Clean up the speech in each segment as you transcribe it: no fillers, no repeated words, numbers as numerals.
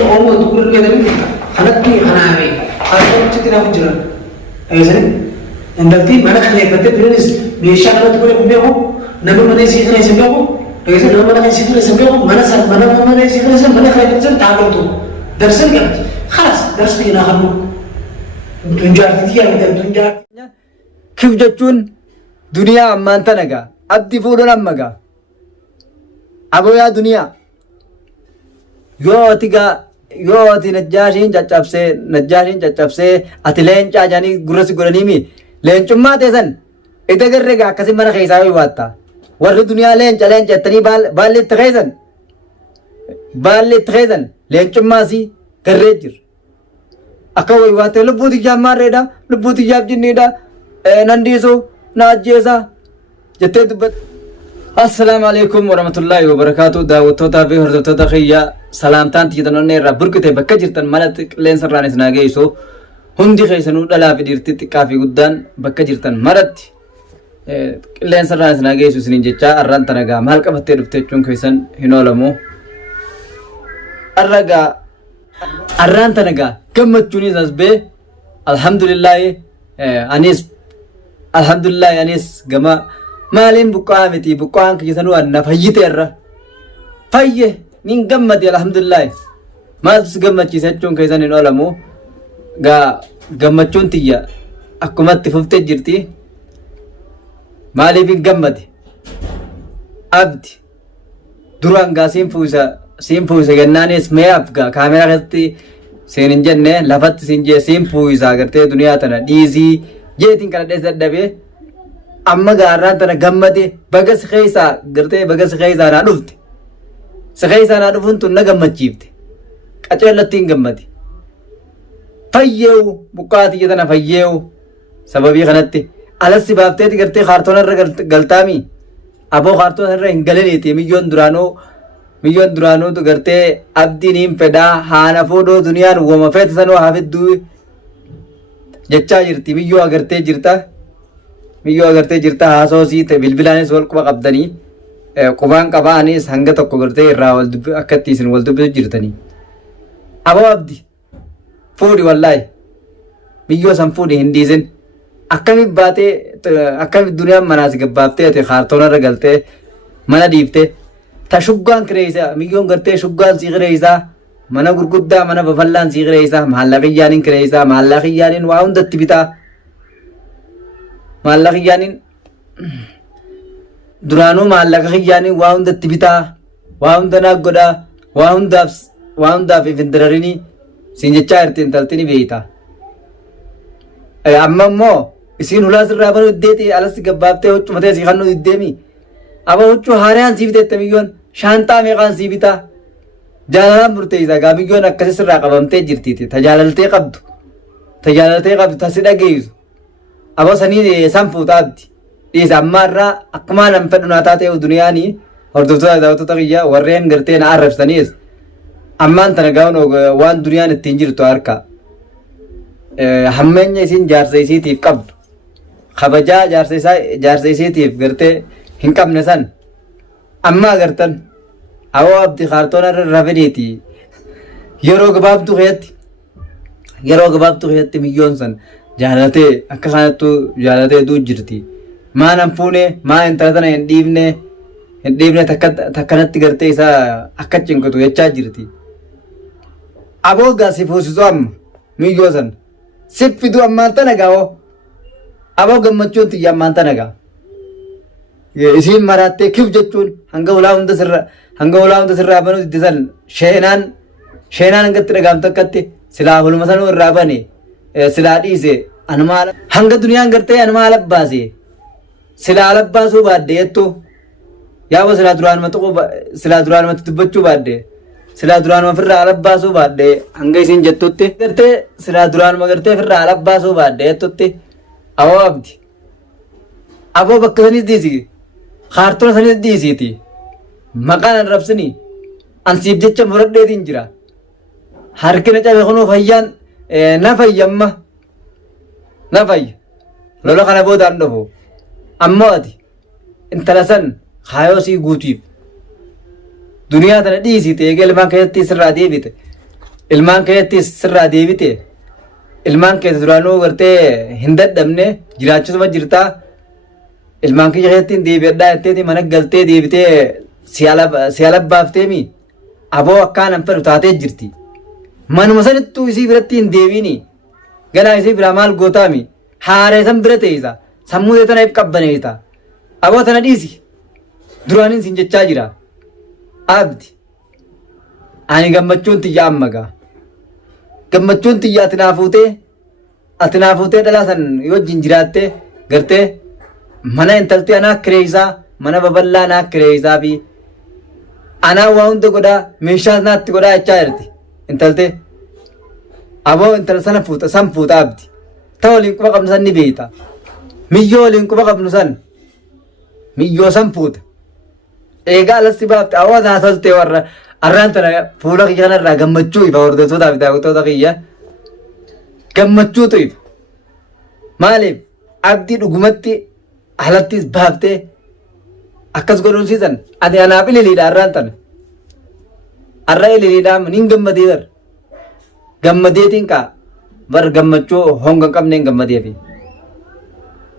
أمور تقول لي هذا منك خلتني أنا عامي هذا كنت تنا مجرد أيزن عندك ما نخلي كده بيرنس بيشغل تقول لي بيهو نبي ما نسي خلي سبيهو أيزن لو ما نسي خلي سبيهو ما نسال ما نسي خلي سبيهو ما نخلي كده تعبرتو درسن قبل خلاص درس بينا خلو تنجار تيجي كده تنجار كيف جتون دنيا ما أنت نجا أبدي فولو نمجا أبو يا دنيا yoo ati najjaashiin caccabsee ati leencaa jaanii gurrasi godhaniimi leencummaa teessan ita garreega akkasi mana keessaa yoo waatta warri duniyaa leenca jettanii baalli itti keessan leencummaasii garree jir akka wayi waattee lubbuu tiyyaaf maarreedha lubbuu tiyyaaf jinniidha nan dhiisu na ajjeesa jettee dubbat. Assalamu alaikum warahmatullahi wabarakatuh. Daawwattoota fi hordoftoota kiyya salaamtaan tiyyatanonnee irraa burqite bakka jirtan mana qilleensa irraan isin geessu hundi keessanuu dhalaa fi dhiirti xiqqaa fi guddaan bakka jirtan maratti qilleensa irraan isin geessu isiniin jechaa arraan tanagaa maal qabattee dhufte jechuun keessan hin oolamu. Arraan tanagaa gammachuunis as bee alhamdulillahi anis gama maalin buqqaa miti buqqaan keessanuu anna fayyiteerra fayye nin gammadi alhamdulillah maaltu gammachiisa jechuun keessan hin oolamu gaa gammachuun tiyya akkumatti fuftee jirti maaliif hin gammadi abdi duraan gaa siin fuuyisa gannaanis meeyaaf gaa kaameraa keessatti siin hin jenne lafatti siin jee siin fuuyisa agartee duniyaa tana dhiisii jeetiin kana dheessa dadhabee amma gaarraan tana gammade baga si keessaa gartee baga si keessaa naa dhufte si keessaa naa dhufuun tun na gammachiifte qaceellatti hin gammade fayyeewu buqqaatii tana fayyeewu sababii kanatti alassi baafteeti gartee kaartoona irra galtaami aboo kaartoona irra hin galiniiti miyyoon duraanuutu gartee abdiin hin fedhaa haana fuudhoo duniyaan uumama feete sanoo hafidduu jechaa jirti miyyoo agartee jirta haasoo ta'e bilbilaanis wal quba qabdanii qubaan qabaanis hanga tokko gartee irraa akkatti isin wal dubbisu jirtanii aboo abdi fuudhi wallaahi miyyoo san fuudhi hin dhiisin akkami baatee akkami duniyaan manaas gabbaaftee ati kaartoona irra galtee mana dhiiftee ta shuggaan kireeysa miyyoon gartee shuggaan sii kireeysaa mana gurguddaa mana bafallaan sii kireeysaa maallaqiyyaaniin kireeysaa maallaqiyyaaniin waa hundatti bitaa maallaqiyyaaniin duraanuu maallaqiyyaaniin waa hundatti bitaa waa hunda naaf godhaa waa hundaaf if hin dararinii siin jechaa jirti intaltini beeyta amma immoo isiin hulaas irraa banuu iddeeti alasti gabbaaftee huccumatee sii kannuu iddeemi aba huccuu haariyaan sii bitette miyyoon shaantaa meeqaan sii bitaa jaalalaan murteeysa gaa miyyoon akkasis irraa qabamtee jirtiiti tajaalaltee qabdu tasi dhageessu aba sanii san fuuta abdi dhiisa ammaarraa akkuma nan fedhu naa taatee duniyaanii hordoftoota daawwattoota kiyya warreen gartee na arrabsaniis ammaan tana gaa'uun waan duniyaan ittiin jirtu harka hammeenya isiin jaarsa isiitiif qabdu kabajaa jaarsa isiitiif gartee hin qabne san amma agartan awoo abdi kaartoona irra rafiniiti yeroo gabaabduu keessatti miyyoon san jaalatee akka kanattu jaalatee duu jirti maa nan fuune maa intala tana hin dhiibne takkanatti gartee isaa akka cinqatu jechaa jirti aboo gaa si fuusisu amma miyyoo san siffidu ammaan tana gaa'oo aboo gammachuun tiyya ammaan tana gaa isiin maraattee kif jechuun hanga ulaa hunda sirraa banuu ittisan sheenaan hangatti dhagaamtu akkatti silaa huluma sanuu irraa bane silaa dhiise hanga duniyaan gartee anumaa alabbaase silaa alabbaasuu baadde jettu yaaba silaa duraanumatti dubbachuu baadde silaa duraanuma firraa alabbaasuu baadde hanga isiin jettutti gartee silaa duraanuma gartee firraa alabbaasuu baadde jettutti awoo abdi aboo bakka sanis dhiisi kaartoona sanis dhiisiiti maqaan an rabsini ansiif jecha muradheetiin jira harkina cabe kunuu fayyaan na fayyamma na fayya lola kana boodaan dhufu ammoo ati intala san kaayoo sii guutiif duniyaa tana dhiisiite eegee ilmaan keessatti sirraa deebite ilmaan keettis sirraa deebite ilmaan keessa duraanuu gartee hin dadhabne jiraachisuma jirtaa ilmaan kiyya keettiin deebi'adhaa jetteeti mana galtee deebitee si alabbaafteemi aboo akkaan fedhu taatee jirti manuma sanittuu isii biratti hin deebiini ganaa isii biraa maal gootaami haaree san bira teessa sammuu ta'e tana if qabbaneeta aboo tana dhiisi duraanin sin jechaa jira abdi ani gammachuun tiyya ammagaa gammachuun tiyya ati naa fuutee dhalaa san yoo wajjin jiraatte gartee mana intaltee anaa kireeysaa mana babal'aa naa kireeysaa fi anaa waa hunda godhaa meeshaas naatti godhaa jechaa jirti intaltee aboo intala sana fuuta abdi ta waliin quba qabnu san ni beeyta miyyoo waliin quba qabnu san miyyoo san fuuta eegaa alasti baafte awwa naa toltee warra arraan tana fuula kiyya kanarraa gammachuu ifa hordoftoota fi daawwattoota kiyya gammachuutu ifa maaliif abdii dhugumatti halattis baaftee akkas godhumsiisan ati anaaf ililiidha arraan tana arra ililiidhaa nin gammadee bar gammadeetiin kaa bar gammachuu honga hin qabneen gammadeefi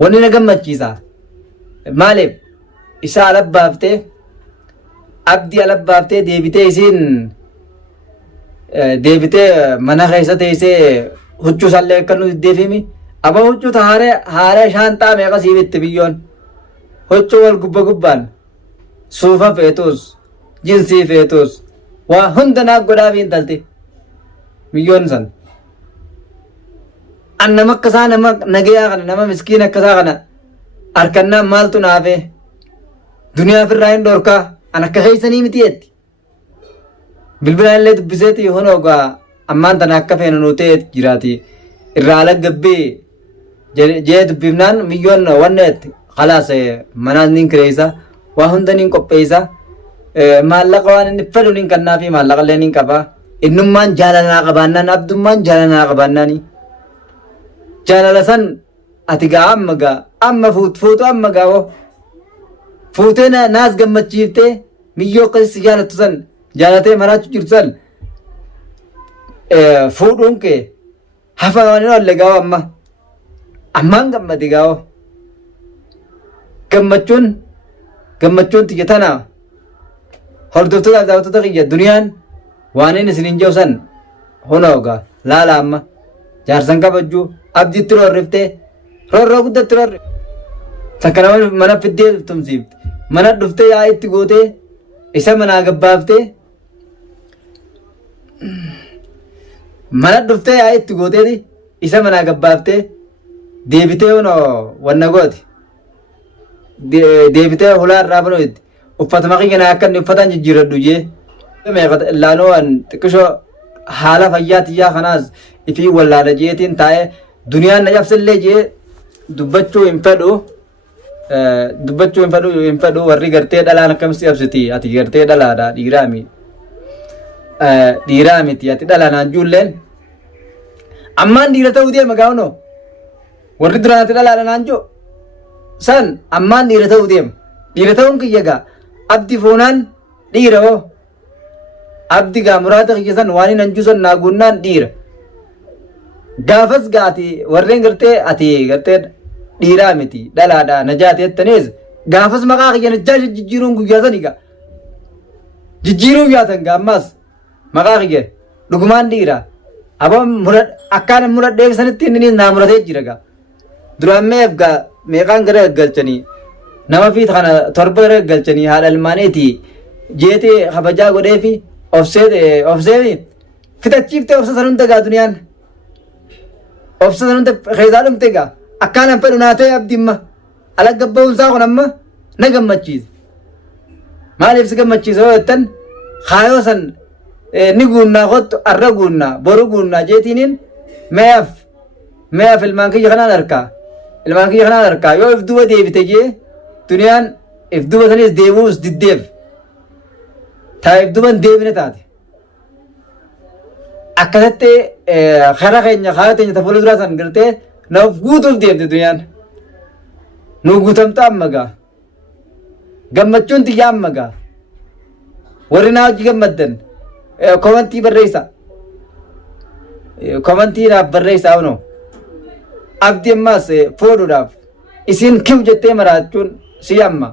wanni na gammachiisa maaliif isa alabbaaftee abdii alabbaaftee deebitee isiin deebitee mana keessa teessee huccuu sallee akka nuti deefimi aba huccuu haaree shaantaa meeqa siibitti biyyoon huccuu wal gubbaan suufa feetus jinsii feetus waa hunda naaf godhaa fi intalti biyyoon san an nama akkasaa nama nagayaa kana nama miskiin akkasaa kana harkannaan maaltu naafe duniyaa firraa hin dhorkaa an akka keeysanii miti jetti bilbilaan illee dubbiseeti honogaa ammaan tana akka feenu nuutee jiraati irraa ala gabbee jee dubbifnaan miyyoon wanneetti khalaas manaan nin kireeysa waa hunda nin qopheeysa maallaqa waan inni fedhu nin kannaa fi maallaqa illee nin qabaa innummaan jaalalaa qabaannaan abdummaan jaalalaa qabaannaani jaalala san ati gaa amma fuutu amma gaawoo fuutee naas gammachiiftee miyyoo akkasii jaalattu san jaalatee maraachuu jirtu san fuudhuun kee hafa waan hin oolle gaawoo ammaan gammade gaawoo gammachuun tiyya tana hordoftoota fi daawwattoota kiyya duniyaan waan inni isiniin jiru san honoogaa laala amma jaarsan kabajjuu abdiitti roorriftee roorroo guddatti roorrifte takka nama mana fiddee tumsiifte mana dhuftee yaa itti gootee isa manaa gabbaaftee mana dhuftee yaa itti gooteeti isa manaa gabbaaftee deebitee wanna gooti deebitee hulaa irraa banootti uffata maqiyya naa akka inni uffataan jijjiiradhu jee laanoo an xiqqishoo haala fayyaa tiyyaa kanaas ifii wallaala jeetiin taa'ee duniyaan na cabsillee jee dubbachuu hin fedhu warri gartee dhalaan akkamitti cabsiti ati gartee dhalaadha dhiiraa miti ati dhalaan juulleen ammaan dhiira ta'uu deema gaawno warri duraan ati dhalaadha naan joo san ammaan dhiira ta'uu deema dhiira ta'uun kiyya gaa abdi foonaan dhiira hoo abdi gaa muraata kiyya san waan hin anjuu san naagunnaan dhiira gaafas gaa ati warreen gartee ati gartee dhiiraa miti dhalaadha najaati jettanis gaafas maqaa kiyya najaa jijjiiruun guyyaa sani gaa jijjiiruu yaatan gaa ammaas maqaa kiyya dhugumaan dhiira aboo akkaan muradheef sanitti inni naa muratee jira gaa duraan meef gaa meeqaan gara gaggalchanii nama fi kana torba gara gaggalchanii haadha ilmaaneeti jeetee kabajaa godhee fi ofsee fitachiiftee obsa san hunda gaa duniyaan obsa san hunda keessaa dhumte gaa akkaan fedhu naatee abdimma ala gabba'uunsaa kun amma na gammachiise maaliif si gammachiise yoo jettan kaayoo san ni guunnaa kottu arra guunnaa boru guunnaa jeetiniin meef ilmaan kiyya kanaan harkaa yoo if duba deebite jee duniyaan if duba sanis deebuus diddeef taa if duban deebine taate akkasatti kara keenya kaayoo teenya ta fuula duraa san gartee naaf guutuuf deemte duniyaan nu guutamta amma gaa gammachuun tiyya amma gaa warri naa hojii gammaddan komantii barreessa komantiidhaaf barreessaa hunoo abdii ammaas fuudhuudhaaf isin kiw jettee maraachuun si amma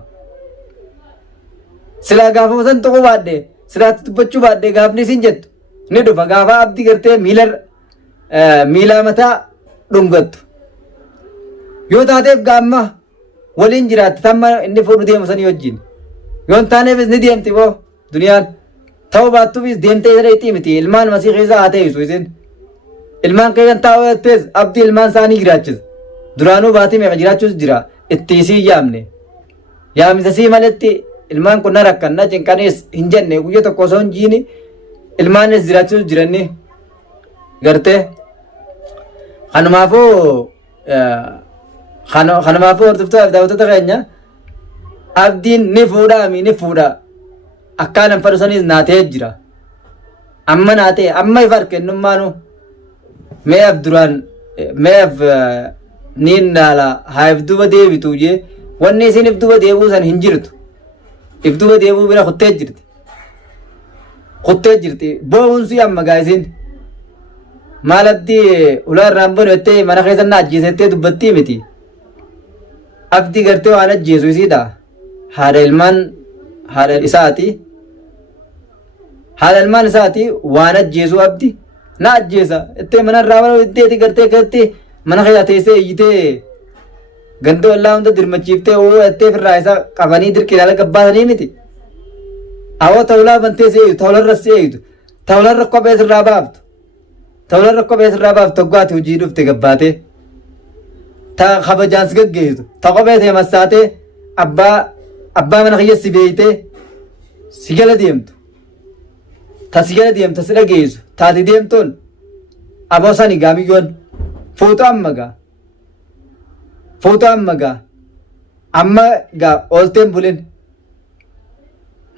silaa gaafa san tuquu baadhee silaatti dubbachuu baadhee gaafni isin jettu ni dhufa gaafa abdii gartee miila mataa dhungattu yoo taateef gaamma waliin jiraatte tamma inni fuudhu deemu sanii wajjin yoo hin taaneefis ni deemti boo duniyaan ta'uu baattuufis deemtee isa dheetii miti ilmaan masii keessaa haa ta'eessu isin ilmaan keeyyan taa'uu jettees abdii ilmaan isaanii jiraachisa duraanuu baatii meeqa jiraachuus jira itti isii yaamne yaamisa sii maletti ilmaan kun na rakkan na cinqanees hin jenne guyya tokko osoo hin jiini ilmaanis jiraachuus jiranni gartee kanumaafuu hordoftoota daawwattoota keenya abdiin ni fuudhaami ni fuudha akkaanan fadhusanis naatee jira amma naatee amma if harkennummaanu meef duraan meef niin naala haa if duba deebitu jee wanni isin if duba deebuu san hin jirtu if duba deebuu bira kuttee jirti boo'uunsi amma gaa isin maal abdii ulaa irraan bonu jettee mana keessa na ajjeesettee dubbattii miti abdii gartee waan ajjeesu isiidha haadha ilmaan isaati waan ajjeesu abdi na ajjeesa ittee mana irraa mana iddeeti gartee keessatti mana keessa teessee iyyitee ganda wallaa hunda dirmachiiftee oo ittee firraa isa qabanii dirqii ilaala gabbaasanii miti awoo ta'ulaa bantee seeyyitu ta'ularra seeyyitu ta'ularra kophee sirraa baaftu ta'ularra kophee sirraa baaftu toggaati hojii dhufte gabbaatee ta kabajaan si gaggeessu ta kophee ta'e massaatee abbaa mana kiyya si beeytee si jala deemtu ta si jala deemtu si dhageessu taati deemtuun aboo sani gaamiyyoon fuutu amma gaa oolteen bulin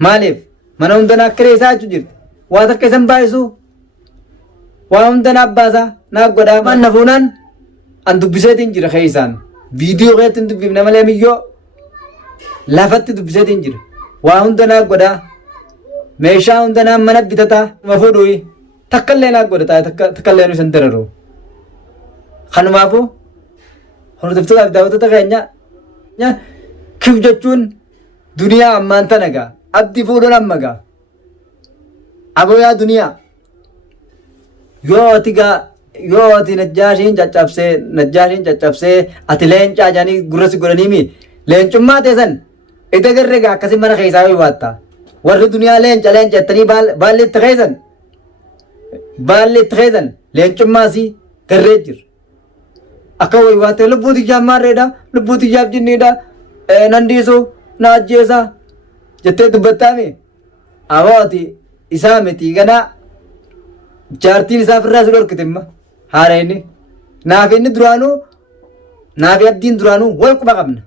maaliif mana hundana akka reessaa jechuu jirti waa takka isan baay'isu waa hundana abbaasaa naa godhaa maan nafuunaan an dubbiseetiin jira keeysaan viidiyoo keetti hin dubbifne malee miyyoo lafatti dubbiseetiin jira waa hundanaa godhaa meeshaa hundanaa mana bitataa ma fuudhuyi takkallee naa godhataa takkallee nu isan dararu kanumaafuu hordoftoota daawwattoota keenya kif jechuun duniyaa ammaan tana gaa abdii fuudhuun amma gaa aboyaa duniyaa yoo ati najjaashiin caccabsee ati leencaa jaanii gurrasi godhaniimi leencummaa teessan ita garree gaa akkasi mana keessaa yoo waatta warri duniyaa leenca jettanii baalli itti keessan leencummaasii garree jira akka wayi waattee lubbuu tiyyaaf maarreedha lubbuu tiyyaaf jinniidha nan dhiisu na ajjeesa jettee dubbattaami aboo ati isaa miti ganaa jaartiin isaa firraa si dhorkitimma haadha inni naaf abdiin duraanuu wal quba qabna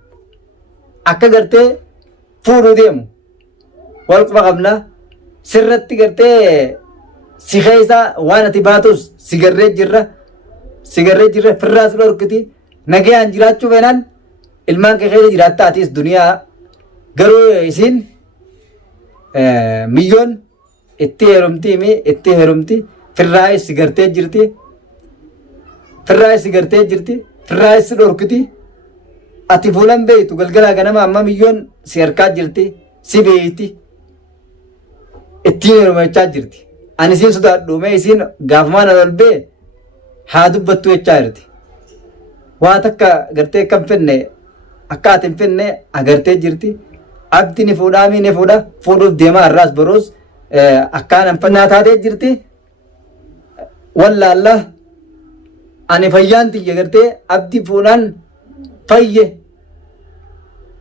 akka gartee fuudhuu deemu wal quba qabna sirratti gartee si keessaa waan ati baatus sigarree jirra firraa si dhorkiti nagayaan jiraachuu feenaan ilmaan kee keessa jiraatta atis duniyaa garuu isin miyyoon itti heerumti firraayis si gartee jirti firraayis si dhorkiti ati fuulan beeytu galgalaa ganama amma miyyoon si harkaa jirti si beeyti ittiin heerumachaa jirti ani isin sodaadhuume isin gaafumaan ol bee haa dubbattu jechaa jirti waa takka gartee kan fenne akka ati hin fenne agartee jirti abdi ni fuudhuuf deemaa irraas boroos akkaan anfannaa taatee jirti wallaalla ani fayyaan tiyya gartee abdi fuudhaan fayye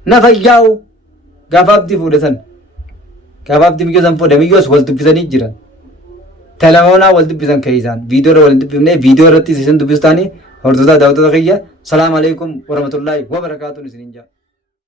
na fayyaa'u gaafa abdi fuudhe san gaafa abdi miyyoo san fuudhe miyyoos wal dubbisanii jiran telefoonaa wal dubbisan keeysaan viidiyoo irra wal dubbifne viidiyoo irratti isin dubbistaanii hordoftoota daawwattoota kiyya salaamu alaikum warahmatullaahi wabarakaatuun isiniin jaa